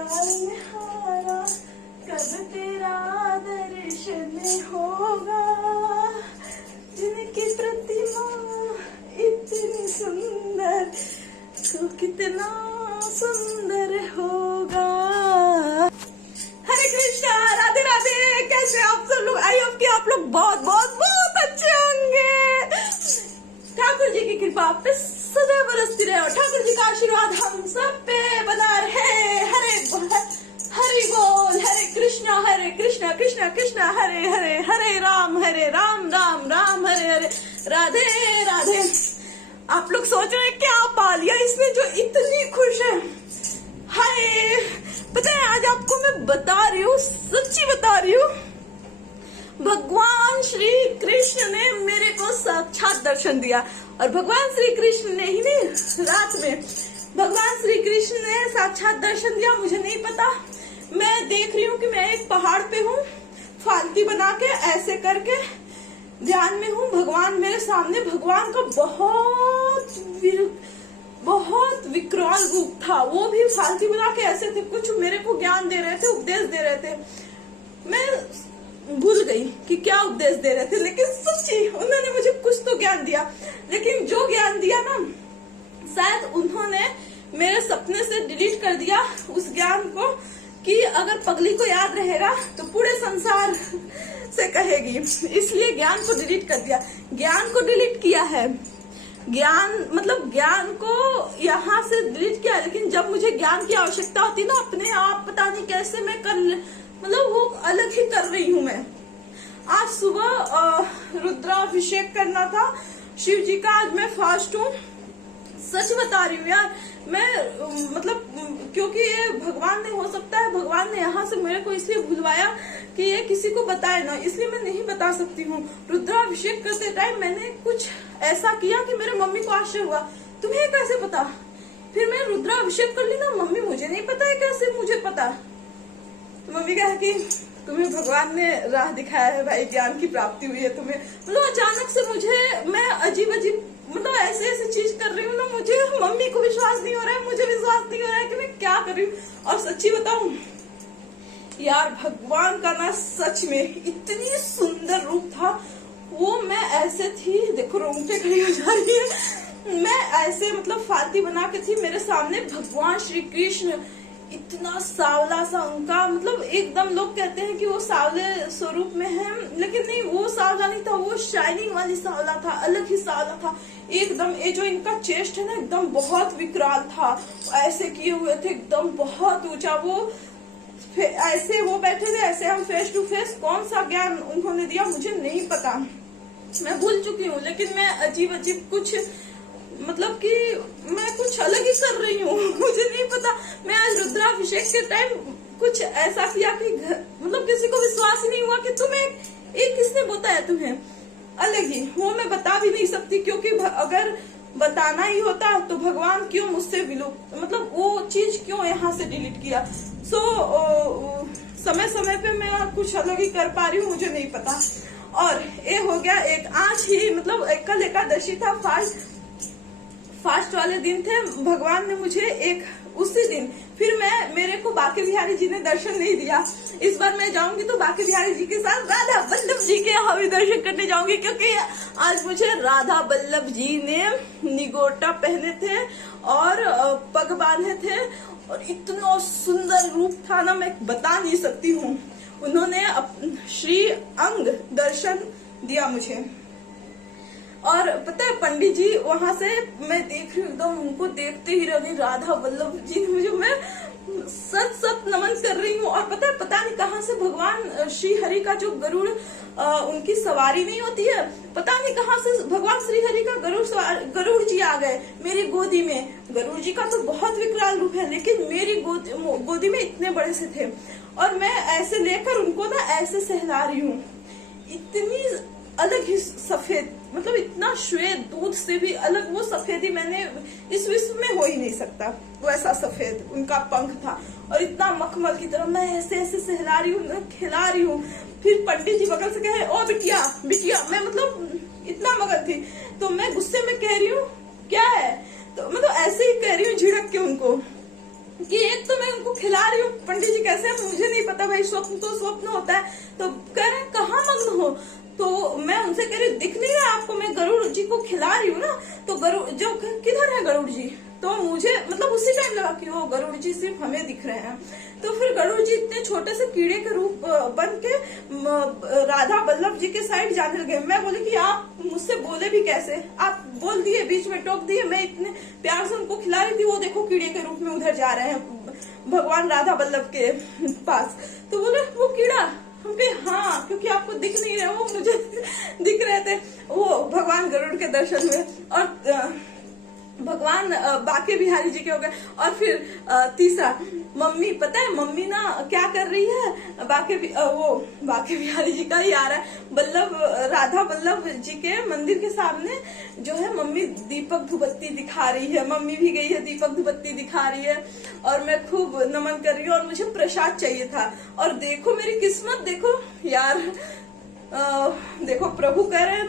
तारनहारा, कब तेरा दर्शन होगा, जिनकी प्रतिमा इतनी सुंदर, तो कितना सुंदर होगा। हरे कृष्णा, राधे राधे। कैसे आप सब लोग? आई होप कि आप लोग बहुत बहुत बहुत अच्छे होंगे। ठाकुर जी की कृपा आप पे सदैव बरसती रहे और ठाकुर जी का आशीर्वाद हम सब पे बना रहे। हरि बोल। हरे कृष्णा कृष्णा कृष्णा हरे हरे, हरे राम राम राम हरे हरे, राधे राधे। आप लोग सोच रहे हैं क्या पा लिया इसने जो इतनी खुश है। हाय, पता है आज आपको मैं बता रही हूँ, सच्ची बता रही हूँ, भगवान श्री कृष्ण ने मेरे को साक्षात दर्शन दिया। और भगवान श्री कृष्ण ने ही नहीं, रात में भगवान श्री कृष्ण ने साक्षात दर्शन दिया। मुझे नहीं पता, मैं देख रही हूँ कि मैं एक पहाड़ पे हूँ, फालती बना के ऐसे करके ध्यान में हूँ। भगवान मेरे सामने, भगवान का बहुत विकराल रूप था। वो भी फालती बना के ऐसे थे, कुछ मेरे को ज्ञान दे रहे थे, उपदेश दे रहे थे। मैं भूल गई कि क्या उपदेश दे रहे थे, लेकिन सच्ची उन्होंने मुझे कुछ तो ज्ञान दिया। लेकिन जो ज्ञान दिया ना, शायद उन्होंने मेरे सपने से डिलीट कर दिया उस ज्ञान को, कि अगर पगली को याद रहेगा तो पूरे संसार से कहेगी, इसलिए ज्ञान को डिलीट कर दिया। ज्ञान को डिलीट किया है, ज्ञान को यहाँ से डिलीट किया, लेकिन जब मुझे ज्ञान की आवश्यकता होती ना, अपने आप पता नहीं कैसे मैं वो अलग ही कर रही हूँ। मैं आज सुबह रुद्राभिषेक करना था शिव जी का, आज मैं फास्ट हूँ। सच बता रही हूँ यार, मैं क्योंकि ये भगवान ने, हो सकता है भगवान ने यहाँ से मेरे को इसलिए भुलवाया कि ये किसी को बताए ना, इसलिए मैं नहीं बता सकती हूँ। रुद्राभिषेक करते टाइम मैंने कुछ ऐसा किया कि मेरे मम्मी को आश्चर्य हुआ, तुम्हें कैसे पता? फिर मैं रुद्राभिषेक कर ली ना, मम्मी मुझे नहीं पता है कैसे मुझे पता। तो मम्मी कहा कि तुम्हें भगवान ने राह दिखाया है भाई, ज्ञान की प्राप्ति हुई है तुम्हें। अचानक से मैं अजीब ऐसे चीज कर रही हूँ ना, मुझे मम्मी को विश्वास नहीं हो रहा है, मुझे विश्वास नहीं हो रहा है कि मैं क्या कर रही हूँ। और सच्ची बताऊं यार, भगवान का ना सच में इतनी सुंदर रूप था। वो मैं ऐसे थी, देखो रोंगटे खड़ी हो जा रही है, मैं ऐसे फालती बना के थी, मेरे सामने भगवान श्री कृष्ण इतना सावला सा, उनका एकदम, लोग कहते हैं कि वो सावले स्वरूप में है, लेकिन नहीं, वो सावला नहीं था, वो शाइनिंग वाली सावला था, अलग ही सावला था एकदम। ये जो इनका चेस्ट है ना, एकदम बहुत विकराल था, ऐसे किए हुए थे, एकदम बहुत ऊंचा। वो ऐसे वो बैठे थे, ऐसे हम फेस टू फेस। कौन सा ज्ञान उन्होंने दिया मुझे नहीं पता, मैं भूल चुकी हूँ, लेकिन मैं अजीब कुछ कि मैं कुछ अलग ही कर रही हूँ, मुझे नहीं पता। मैं आज रुद्राभिषेक के टाइम कुछ ऐसा किया कि किसी को विश्वास ही नहीं हुआ कि तुम्हें एक किसने बताया, तुम्हें अलग ही। वो मैं बता भी नहीं सकती, क्योंकि अगर बताना ही होता तो भगवान क्यों मुझसे विलुप्त, वो चीज क्यों यहाँ से डिलीट किया। समय समय पे मैं कुछ अलग ही कर पा रही हूँ, मुझे नहीं पता। और ये हो गया एक, आज ही कल एकादशी था, फास्ट वाले दिन थे। भगवान ने मुझे उसी दिन, फिर मेरे को बांके बिहारी जी ने दर्शन नहीं दिया। इस बार मैं जाऊंगी तो बांके बिहारी जी के साथ राधा बल्लभ जी के यहाँ भी दर्शन करने जाऊंगी, क्योंकि आज मुझे राधा बल्लभ जी ने निगोटा पहने थे और पग बांधे थे, और इतना सुंदर रूप था ना, मैं बता नहीं सकती हूँ। उन्होंने श्री अंग दर्शन दिया मुझे। और पता है पंडित जी वहां से, मैं देख रही हूँ एकदम, उनको देखते ही रह गई, राधा वल्लभ जी मुझे, मैं सत नमन कर रही हूँ। और पता नहीं कहाँ से भगवान श्री हरि का जो गरुड़, उनकी सवारी नहीं होती है, पता नहीं कहाँ से भगवान श्री हरि का गरुड़ जी आ गए मेरी गोदी में। गरुड़ जी का तो बहुत विकराल रूप है, लेकिन मेरी गोदी में इतने बड़े से थे, और मैं ऐसे लेकर उनको ना ऐसे सहला रही हूँ। इतनी अलग ही सफेद, इतना श्वेत, दूध से भी अलग वो सफेदी मैंने इस विश्व में हो ही नहीं सकता। वैसा सफेद उनका पंख था, और इतना मखमल की तरह मैं ऐसे ऐसे सहला रही हूँ, खिला रही हूँ। फिर पंडित जी बगल से कहे, ओ बिटिया बिटिया, मैं इतना मगन थी, तो मैं गुस्से में कह रही हूँ क्या है, तो ऐसे ही कह रही हूँ झिड़क के उनको, कि एक तो मैं उनको खिला रही हूँ। पंडित जी कैसे, मुझे नहीं पता भाई, स्वप्न तो स्वप्न होता है। तो कह रहे हैं कहाँ मग्न हो, तो मैं उनसे कह रही दिख नहीं रहा आपको, मैं गरुड़ जी को खिला रही हूँ ना। तो गरुड़ जो किधर है गरुड़ जी, तो मुझे मतलब उसी टाइम लगा कि वो गरुड़ जी सिर्फ हमें दिख रहे हैं। तो फिर गरुड़ जी इतने छोटे से कीड़े के रूप बन के राधा बल्लभ जी के साइड जाने लगे। मैं बोली कि आप मुझसे बोले भी कैसे, आप बोल दिए, बीच में टोक दिए, मैं इतने प्यार से उनको खिला रही थी, वो देखो कीड़े के रूप में उधर जा रहे हैं भगवान राधा बल्लभ के पास। तो बोले वो कीड़ा, हम कहे हाँ, क्योंकि आपको दिख नहीं रहे, वो मुझे दिख रहे थे, वो भगवान गरुड़ के दर्शन में। और भगवान बाके बिहारी जी के हो गए। और फिर तीसरा मम्मी, पता है मम्मी ना क्या कर रही है, वो बाके बिहारी जी का ही आ रहा है, राधा बल्लभ जी के मंदिर के सामने जो है मम्मी दीपक धूपबत्ती दिखा रही है। मम्मी भी गई है, दीपक धूपबत्ती दिखा रही है, और मैं खूब नमन कर रही हूँ, और मुझे प्रसाद चाहिए था। और देखो मेरी किस्मत, देखो यार, देखो प्रभु कह रहे हैं,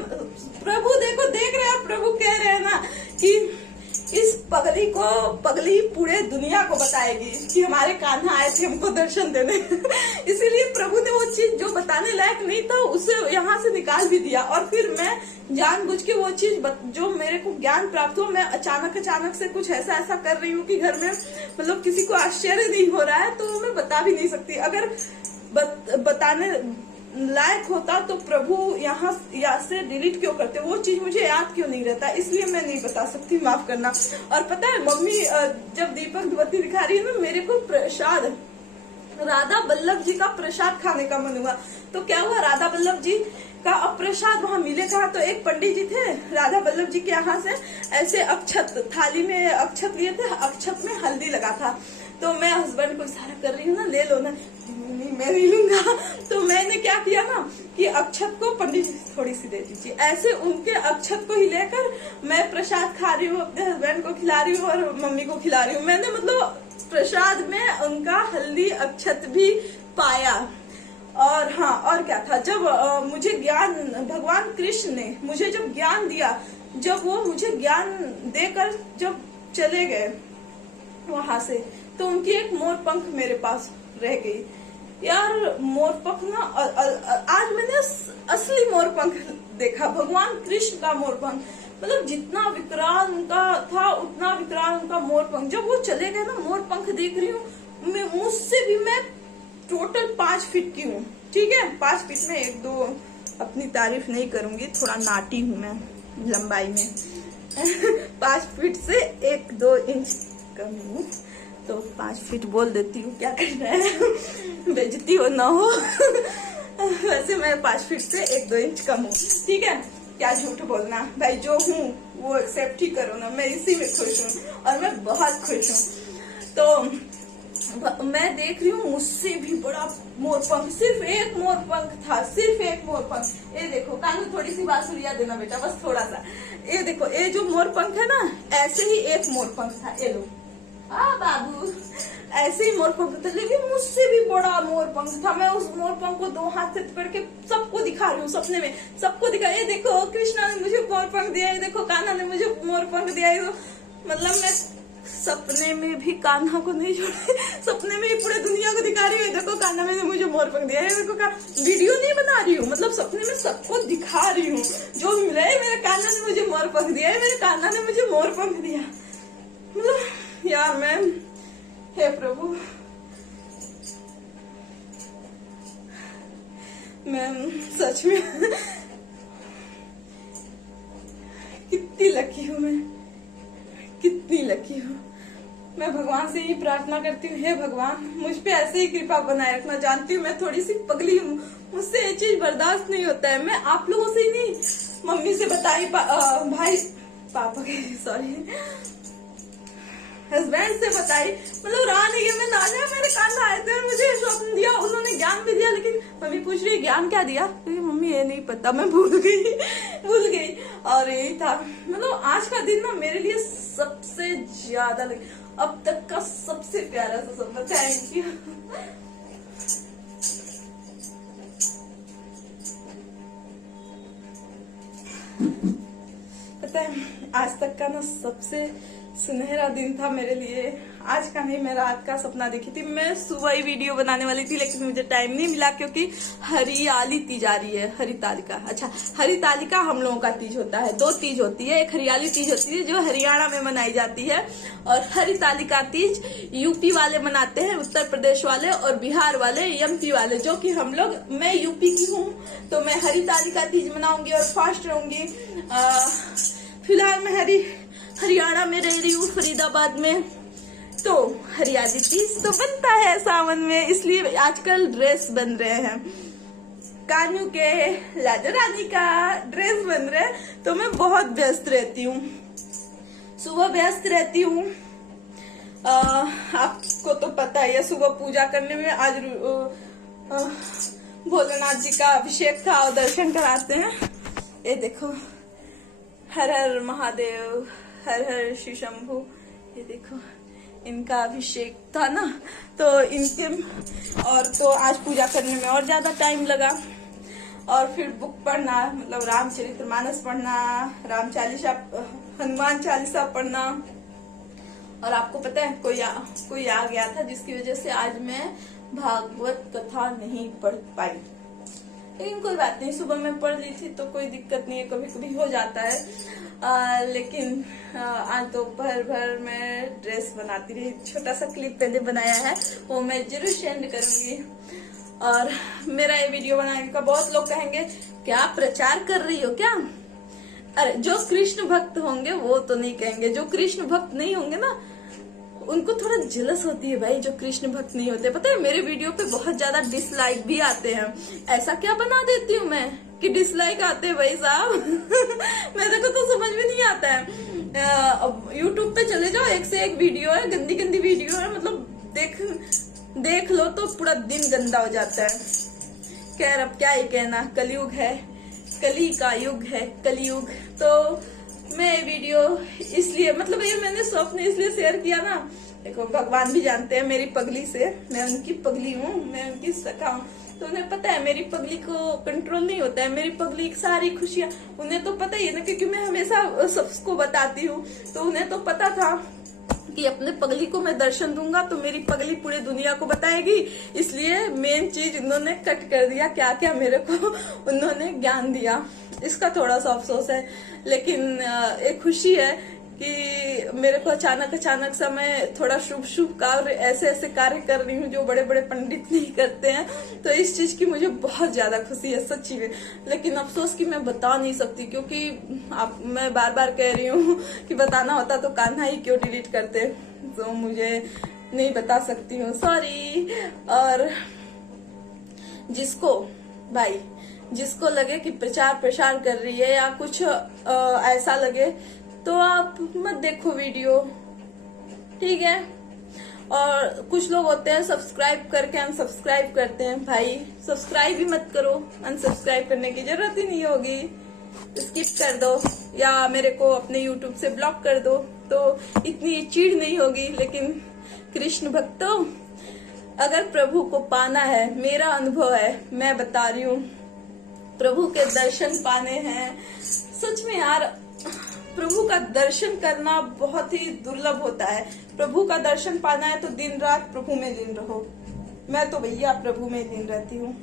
प्रभु देखो देख रहे हैं, प्रभु कह रहे हैं ना कि इस पगली पूरे दुनिया को बताएगी कि हमारे कान्हा आए थे हमको दर्शन देने। इसीलिए प्रभु ने वो चीज जो बताने लायक नहीं था उसे यहाँ से निकाल भी दिया। और फिर मैं जानबूझ के वो चीज जो मेरे को ज्ञान प्राप्त हो, मैं अचानक से कुछ ऐसा कर रही हूँ कि घर में मतलब किसी को आश्चर्य नहीं हो रहा है, तो मैं बता भी नहीं सकती। अगर बताने लायक होता तो प्रभु यहाँ से डिलीट क्यों करते, वो चीज मुझे याद क्यों नहीं रहता, इसलिए मैं नहीं बता सकती, माफ करना। और पता है मम्मी जब दीपक धूपबत्ती दिखा रही है ना, मेरे को प्रसाद, राधा बल्लभ जी का प्रसाद खाने का मन हुआ। तो क्या हुआ, राधा बल्लभ जी का अब प्रसाद वहाँ मिले कहाँ, तो एक पंडित जी थे राधा बल्लभ जी के यहाँ से, ऐसे अक्षत थाली में अक्षत लिए थे, अक्षत में हल्दी लगा था। तो मैं हस्बैंड को इशारा कर रही हूँ ना, ले लो ना, नहीं मैं नहीं लूंगा। तो मैंने क्या किया ना कि अक्षत को पंडित जी थोड़ी सी दे दीजिए, ऐसे उनके अक्षत को ही लेकर मैं प्रसाद खा रही हूँ, अपने हस्बैंड को खिला रही हूँ और मम्मी को खिला रही हूँ। मैंने मतलब प्रसाद में उनका हल्दी अक्षत भी पाया। और हाँ, और क्या था, जब मुझे ज्ञान, भगवान कृष्ण ने मुझे जब ज्ञान दिया, जब वो मुझे ज्ञान देकर जब चले गए वहां से, तो उनकी एक मोर पंख मेरे पास रह गई। यार मोर पंख ना, आज मैंने असली मोर पंख देखा, भगवान कृष्ण का मोर पंख। मतलब जितना विकराल उनका था उतना विकराल उनका मोर पंख। जब वो चले गए ना, मोर पंख देख रही हूँ, मुझसे भी मैं टोटल 5 फीट की हूँ, ठीक है, 5 फीट में 1-2 अपनी तारीफ नहीं करूंगी, थोड़ा नाटी हूँ मैं लंबाई में। 5 फीट से 1-2 इंच कम हूँ, तो 5 फीट बोल देती हूँ, क्या करना है, बेइज्जती हो ना हो। वैसे मैं 5 फीट से 1-2 इंच कम हूँ, ठीक है, क्या झूठ बोलना भाई, जो हूँ वो एक्सेप्ट ही करो ना, मैं इसी में खुश हूँ और मैं बहुत खुश हूँ। तो मैं देख रही हूँ मुझसे भी बड़ा मोर पंख, सिर्फ एक मोर पंख था, सिर्फ एक मोर पंख। ये देखो, कानू थोड़ी सी बांसुरिया देना बेटा, बस थोड़ा सा। ये देखो, ये जो मोर पंख है ना, ऐसे ही एक मोर पंख था, ये लो, हाँ बाबू, ऐसे ही मोर पंख था, लेकिन मुझसे भी बड़ा मोर पंख था। मैं उस मोर पंख को 2 हाथ से पकड़ के सबको दिखा रही हूँ, सपने में सबको दिखा, ये देखो कृष्णा ने मुझे मोर पंख दिया, ये देखो कान्हा ने मुझे मोर पंख दिया। तो मतलब मैं सपने में भी कान्हा को नहीं छोड़े, सपने में ही पूरे दुनिया को दिखा रही हूँ, देखो कान्हा ने मुझे मोर पंख दिया है। देखो वीडियो नहीं बना रही हूँ, मतलब सपने में सबको दिखा रही हूँ, जो मिला है मेरे कान्हा ने मुझे मोर पंख दिया है, मेरे कान्हा ने मुझे मोर पंख दिया। मतलब यार मैं, हे प्रभु, मैं सच में कितनी लकी हूँ, मैं कितनी लकी हूँ। मैं भगवान से ही प्रार्थना करती हूँ, हे भगवान मुझ पे ऐसे ही कृपा बनाए रखना। जानती हूँ मैं थोड़ी सी पगली हूँ, मुझसे ये चीज बर्दाश्त नहीं होता है। मैं आप लोगों से ही नहीं, मम्मी से बताई, भाई पापा के सॉरी हस्बैंड से बताई, मतलब रहा नहीं है। मैं ना जाए, मेरे कान्हा आए थे, मुझे स्वप्न दिया, उन्होंने ज्ञान भी दिया, लेकिन मम्मी पूछ रही है ज्ञान क्या दिया, क्योंकि मम्मी ये नहीं पता, मैं भूल गई। और यही था, मतलब आज का दिन ना मेरे लिए सबसे ज्यादा अब तक का सबसे प्यारा सा सपना। Thank you. पता है आज तक का ना सबसे सुनहरा दिन था मेरे लिए। आज का नहीं, मैं रात का सपना देखी थी। मैं सुबह ही वीडियो बनाने वाली थी लेकिन मुझे टाइम नहीं मिला क्योंकि हरियाली तीज आ रही है। हरितालिका, अच्छा हरितालिका हम लोगों का तीज होता है। 2 तीज होती है, एक हरियाली तीज होती है जो हरियाणा में मनाई जाती है, और हरितालिका तीज यूपी वाले मनाते हैं, उत्तर प्रदेश वाले, और बिहार वाले, एमपी वाले, जो कि हम लोग, मैं यूपी की हूँ तो मैं हरितालिका तीज मनाऊंगी और फास्ट रहूंगी। फिलहाल मैं हरियाणा में रह रही हूँ, फरीदाबाद में। तो हरियाली तीज तो बनता है सावन में, इसलिए आजकल ड्रेस बन रहे हैं। कान्यू के, लाजो रानी का ड्रेस बन रहे हैं, तो मैं बहुत व्यस्त रहती हूँ, सुबह व्यस्त रहती हूँ। आपको तो पता ही है, सुबह पूजा करने में आज भोलेनाथ जी का अभिषेक था और दर्शन कराते हैं। ये देखो, हर हर महादेव, हर हर शिव शंभु। ये देखो, इनका अभिषेक था ना, तो इनके, और तो आज पूजा करने में और ज्यादा टाइम लगा। और फिर बुक पढ़ना, मतलब रामचरितमानस पढ़ना, राम चालीसा, हनुमान चालीसा पढ़ना। और आपको पता है, कोई आ गया था जिसकी वजह से आज मैं भागवत कथा नहीं पढ़ पाई, लेकिन कोई बात नहीं, सुबह में पढ़ ली थी तो कोई दिक्कत नहीं है, कभी कभी हो जाता है। लेकिन आज दोपहर भर मैं ड्रेस बनाती रही। छोटा सा क्लिप मैंने बनाया है, वो मैं जरूर सेंड करूंगी। और मेरा ये वीडियो बनाने का बहुत लोग कहेंगे क्या प्रचार कर रही हो क्या? अरे जो कृष्ण भक्त होंगे वो तो नहीं कहेंगे, जो कृष्ण भक्त नहीं होंगे ना उनको थोड़ा जेलस होती है भाई, जो कृष्ण भक्त नहीं होते। पता है मेरे वीडियो पे बहुत ज्यादा डिसलाइक भी आते हैं। ऐसा क्या बना देती हूँ मैं कि डिसलाइक आते हैं भाई साहब? मेरे को तो समझ में नहीं आता है। यूट्यूब पे चले जाओ, एक से एक वीडियो है, गंदी गंदी वीडियो है, मतलब देख लो तो पूरा दिन गंदा हो जाता है। खैर अब क्या ही कहना, कलयुग है, कली का युग है, कलयुग। तो मैं वीडियो इसलिए, मतलब ये मैंने स्वप्न इसलिए शेयर किया ना, देखो भगवान भी जानते हैं मेरी पगली से, मैं उनकी पगली हूँ, मैं उनकी सखा हूँ, तो उन्हें पता है मेरी पगली को कंट्रोल नहीं होता है। मेरी पगली की सारी खुशियां उन्हें तो पता ही है ना, क्योंकि मैं हमेशा सबको बताती हूँ, तो उन्हें तो पता था कि अपने पगली को मैं दर्शन दूंगा तो मेरी पगली पूरी दुनिया को बताएगी। इसलिए मेन चीज उन्होंने कट कर दिया, क्या क्या मेरे को उन्होंने ज्ञान दिया। इसका थोड़ा सा अफसोस है, लेकिन एक खुशी है कि मेरे को अचानक सा मैं थोड़ा शुभ कार्य, ऐसे कार्य कर रही हूँ जो बड़े बड़े पंडित नहीं करते हैं। तो इस चीज की मुझे बहुत ज्यादा खुशी है सच्ची में, लेकिन अफसोस कि मैं बता नहीं सकती, क्योंकि मैं बार बार कह रही हूँ कि बताना होता तो कान्हा ही क्यों डिलीट करते, तो मुझे नहीं बता सकती हूँ, सॉरी। और जिसको लगे कि प्रचार प्रसार कर रही है या कुछ ऐसा लगे तो आप मत देखो वीडियो, ठीक है। और कुछ लोग होते हैं सब्सक्राइब करके अनसब्सक्राइब करते हैं, भाई सब्सक्राइब भी मत करो, अनसब्सक्राइब करने की जरूरत ही नहीं होगी, स्किप कर दो या मेरे को अपने यूट्यूब से ब्लॉक कर दो, तो इतनी चीड़ नहीं होगी। लेकिन कृष्ण भक्तों, अगर प्रभु को पाना है, मेरा अनुभव है, मैं बता रही हूँ, प्रभु के दर्शन पाने हैं, सच में यार प्रभु का दर्शन करना बहुत ही दुर्लभ होता है। प्रभु का दर्शन पाना है तो दिन रात प्रभु में लीन रहो। मैं तो भैया प्रभु में लीन रहती हूँ,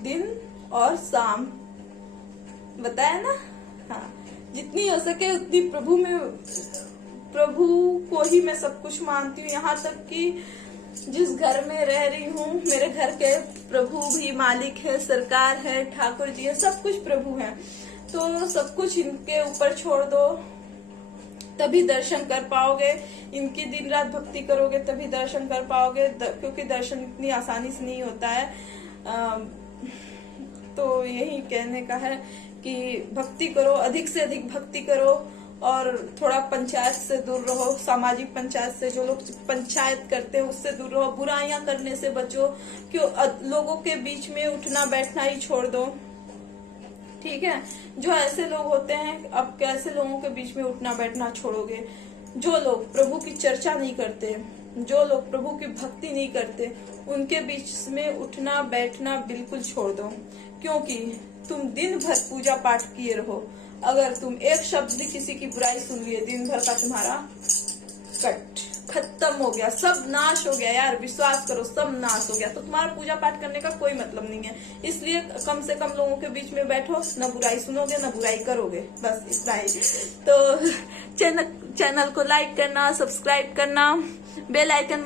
दिन और शाम, बताया ना। हाँ, जितनी हो सके उतनी प्रभु को ही मैं सब कुछ मानती हूँ। यहाँ तक कि जिस घर में रह रही हूँ, मेरे घर के प्रभु भी मालिक है, सरकार है, ठाकुर जी है, सब कुछ प्रभु है। तो सब कुछ इनके ऊपर छोड़ दो, तभी दर्शन कर पाओगे। इनकी दिन रात भक्ति करोगे तभी दर्शन कर पाओगे, क्योंकि दर्शन इतनी आसानी से नहीं होता है। तो यही कहने का है कि भक्ति करो, अधिक से अधिक भक्ति करो, और थोड़ा पंचायत से दूर रहो, सामाजिक पंचायत से, जो लोग पंचायत करते हैं उससे दूर रहो, बुराइयां करने से बचो, क्यों लोगों के बीच में उठना बैठना ही छोड़ दो, ठीक है। जो ऐसे लोग होते हैं, अब कैसे लोगों के बीच में उठना बैठना छोड़ोगे? जो लोग प्रभु की चर्चा नहीं करते, जो लोग प्रभु की भक्ति नहीं करते, उनके बीच में उठना बैठना बिल्कुल छोड़ दो, क्योंकि तुम दिन भर पूजा पाठ किए रहो, अगर तुम एक शब्द भी किसी की बुराई सुन लिए, दिन भर का तुम्हारा कट खत्म हो गया, सब नाश हो गया यार, विश्वास करो सब नाश हो गया। तो तुम्हारा पूजा पाठ करने का कोई मतलब नहीं है। इसलिए कम से कम लोगों के बीच में बैठो, न बुराई सुनोगे न बुराई करोगे, बस इतना ही। तो चैनल को लाइक करना, सब्सक्राइब करना, बेल आइकन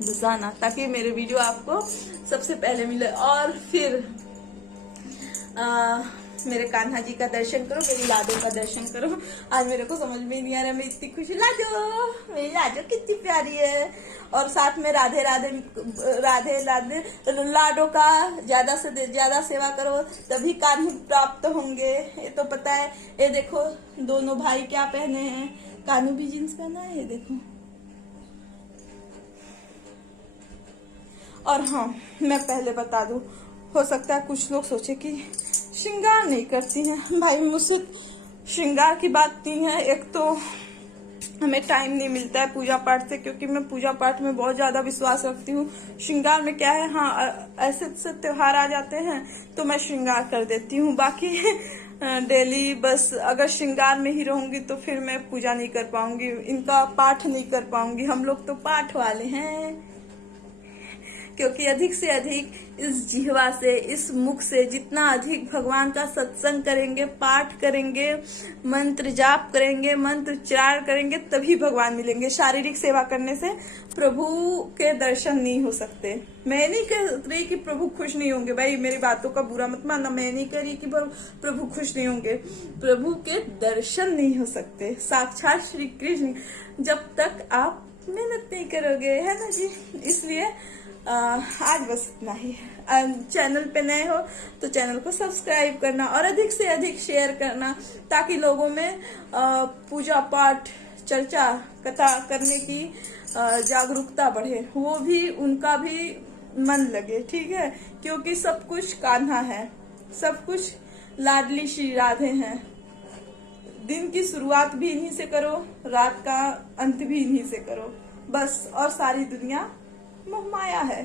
बजाना, ताकि मेरे वीडियो आपको सबसे पहले मिले। और फिर मेरे कान्हा जी का दर्शन करो, मेरी लाडो का दर्शन करो। आज मेरे को समझ में नहीं आ रहा, मैं इतनी खुशी, लाडो मेरी लाडो कितनी प्यारी है। और साथ में राधे राधे राधे राधे लाडो का ज्यादा से ज्यादा सेवा करो, तभी कान्हा प्राप्त होंगे, ये तो पता है। ये देखो दोनों भाई क्या पहने हैं, कान्हू भी जींस पहना है, ये देखो। और हाँ, मैं पहले बता दूं, हो सकता है कुछ लोग सोचे कि श्रृंगार नहीं करती हैं। भाई मुझसे श्रृंगार की बात नहीं है, एक तो हमें टाइम नहीं मिलता है पूजा पाठ से, क्योंकि मैं पूजा पाठ में बहुत ज्यादा विश्वास रखती हूँ। श्रृंगार में क्या है, हाँ ऐसे त्योहार आ जाते हैं तो मैं श्रृंगार कर देती हूँ, बाकी डेली बस अगर श्रृंगार में ही रहूंगी तो फिर मैं पूजा नहीं कर पाऊंगी, इनका पाठ नहीं कर पाऊंगी। हम लोग तो पाठ वाले हैं, क्योंकि अधिक से अधिक इस जिह्वा से, इस मुख से जितना अधिक भगवान का सत्संग करेंगे, पाठ करेंगे, मंत्र जाप करेंगे, मंत्र उच्चारण करेंगे, तभी भगवान मिलेंगे। शारीरिक सेवा करने से प्रभु के दर्शन नहीं हो सकते। मैं नहीं कह रही कि प्रभु खुश नहीं होंगे, भाई मेरी बातों का बुरा मत मानना, मैं नहीं कह रही कि प्रभु खुश नहीं होंगे, प्रभु के दर्शन नहीं हो सकते। साक्षात श्री कृष्ण जब तक आप मेहनत नहीं करोगे, है ना जी। इसलिए आज बस इतना ही। चैनल पे नए हो तो चैनल को सब्सक्राइब करना और अधिक से अधिक शेयर करना, ताकि लोगों में पूजा पाठ, चर्चा, कथा करने की जागरूकता बढ़े, वो भी उनका भी मन लगे, ठीक है। क्योंकि सब कुछ कान्हा है, सब कुछ लाडली श्री राधे हैं। दिन की शुरुआत भी इन्हीं से करो, रात का अंत भी इन्हीं से करो, बस। और सारी दुनिया मोह माया है।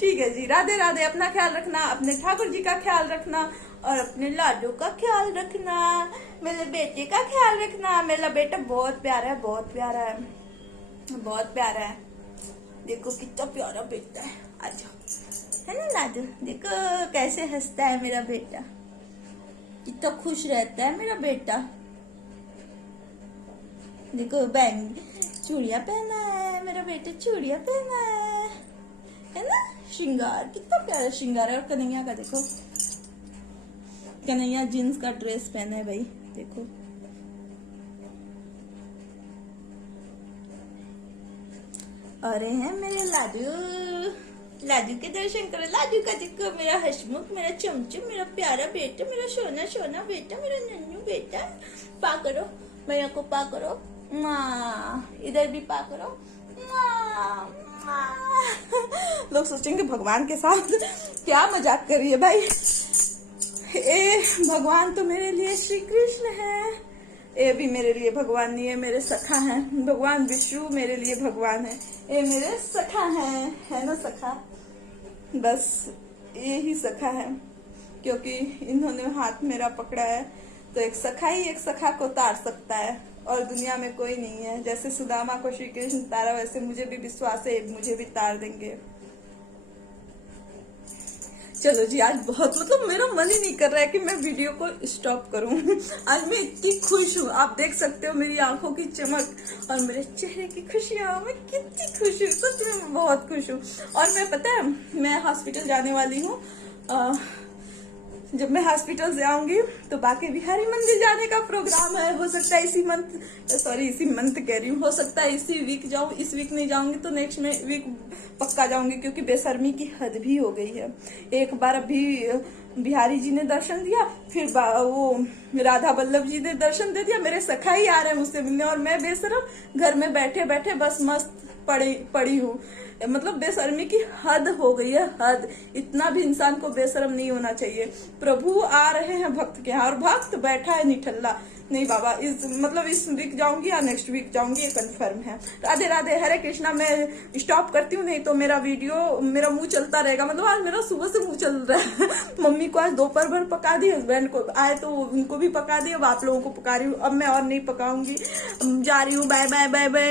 ठीक है जी, राधे राधे। अपना ख्याल रखना, अपने ठाकुर जी का ख्याल रखना, और अपने लाडो का ख्याल रखना, मेरे बेटे का ख्याल रखना। मेरा बेटा बहुत प्यारा है, बहुत प्यारा है, बहुत प्यारा है। देखो कितना प्यारा बेटा है, आ जाओ, है ना लाडो। देखो कैसे हंसता है मेरा बेटा, कितना खुश रहता है मेरा बेटा। देखो बैंग चूड़िया पहना है मेरा बेटा, चूड़िया पहना है ना। श्रृंगार कितना प्यारा श्रृंगार है। और कन्हैया का देखो, कन्हैया जीन्स का ड्रेस पहना है भाई, देखो। अरे हैं मेरे लाडू, लाडू के दर्शन करो। लाडू का देखो, मेरा हसमुख, मेरा चमचम, मेरा प्यारा बेटा, मेरा सोना सोना बेटा, मेरा नन्नू बेटा। पा करो, मेरा को पा करो, इधर भी पा करो। लोग सोचेंगे भगवान के साथ क्या मजाक कर रही है भाई। ए भगवान तो मेरे लिए श्री कृष्ण है, ये भी मेरे लिए भगवान नहीं है, मेरे सखा हैं। भगवान विष्णु मेरे लिए भगवान है, ये मेरे सखा हैं, है ना सखा। बस ये ही सखा है, क्योंकि इन्होंने हाथ मेरा पकड़ा है, तो एक सखा ही एक सखा को तार सकता है, और दुनिया में कोई नहीं है। जैसे सुदामा को श्री कृष्ण तारा, वैसे मुझे भी विश्वास है मुझे भी तार देंगे। चलो जी, आज बहुत मतलब मेरा मन ही नहीं कर रहा है कि मैं वीडियो को स्टॉप करूं। आज मैं इतनी खुश हूँ, आप देख सकते हो मेरी आंखों की चमक और मेरे चेहरे की खुशियां। मैं कितनी खुश हूँ, सच में बहुत खुश हूँ। और मैं पता है, मैं हॉस्पिटल जाने वाली हूँ। जब मैं हॉस्पिटल से आऊंगी तो बाके बिहारी मंदिर जाने का प्रोग्राम है। हो सकता है इसी मंथ कह रही हूँ, हो सकता है इसी वीक जाऊँ। इस वीक नहीं जाऊंगी तो नेक्स्ट में वीक पक्का जाऊंगी, क्योंकि बेशर्मी की हद भी हो गई है। एक बार अभी बिहारी जी ने दर्शन दिया, फिर वो राधा वल्लभ जी ने दर्शन दे दिया। मेरे सखा ही आ रहे हैं मुझसे मिलने, और मैं बेशरम घर में बैठे बैठे बस मस्त पड़ी हूँ। मतलब बेशर्मी की हद हो गई है, हद। इतना भी इंसान को बेशर्म नहीं होना चाहिए। प्रभु आ रहे हैं भक्त के यहाँ और भक्त बैठा है निठल्ला। नहीं बाबा, इस वीक जाऊंगी या नेक्स्ट वीक जाऊंगी, ये कंफर्म है। राधे राधे, हरे कृष्णा। मैं स्टॉप करती हूँ, नहीं तो मेरा मुंह चलता रहेगा। मतलब आज मेरा सुबह से मुंह चल रहा है। मम्मी को आज दोपहर भर पका दी, हस्बैंड को आए तो उनको भी पका दी, अब आप लोगों को पका रही हूँ। अब मैं और नहीं पकाऊंगी, जा रही हूँ। Bye bye bye bye.